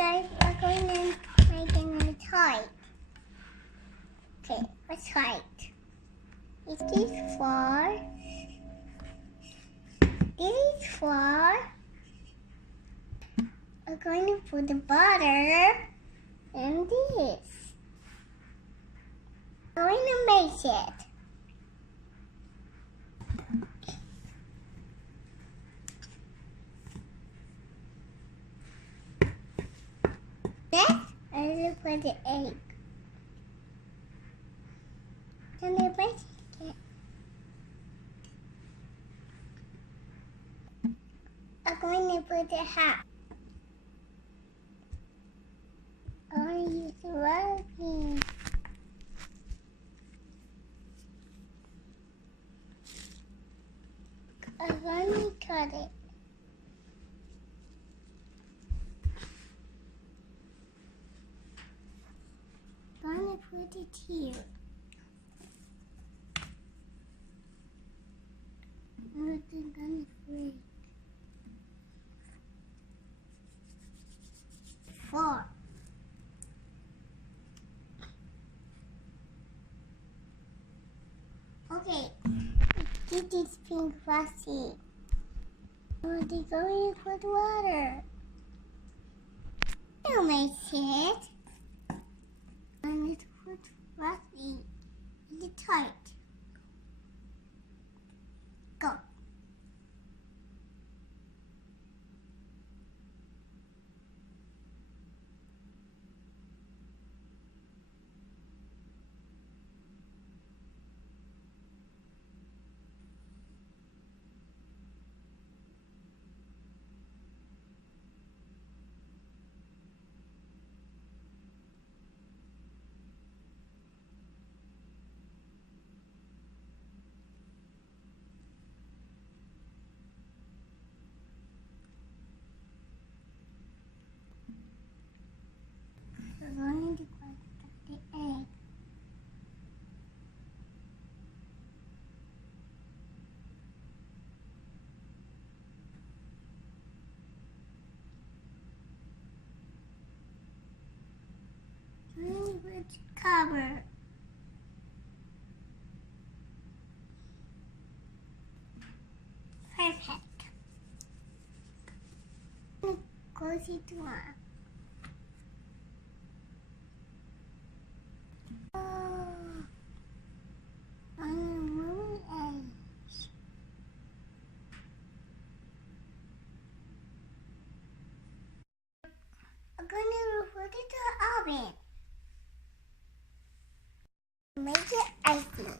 guys, we're going to make a kite. Okay, let's kite. This is for. This is for. We're going to put the butter in this. We're going to make it. Next, I will put the egg. Then I break it. I'm going to put the hat. Oh, it's working. I'm going to cut it. I'm going to put it here. I'm going to break. 4. Okay, get this pink frosty. Oh, they're going to put water. I'll make it. I'm going to put frosty in the tart. Go. We're going to put the egg. Let's cover. Perfect. Close it up. Oh, I'm moving eggs. I'm going to put it in the oven. Make it icy.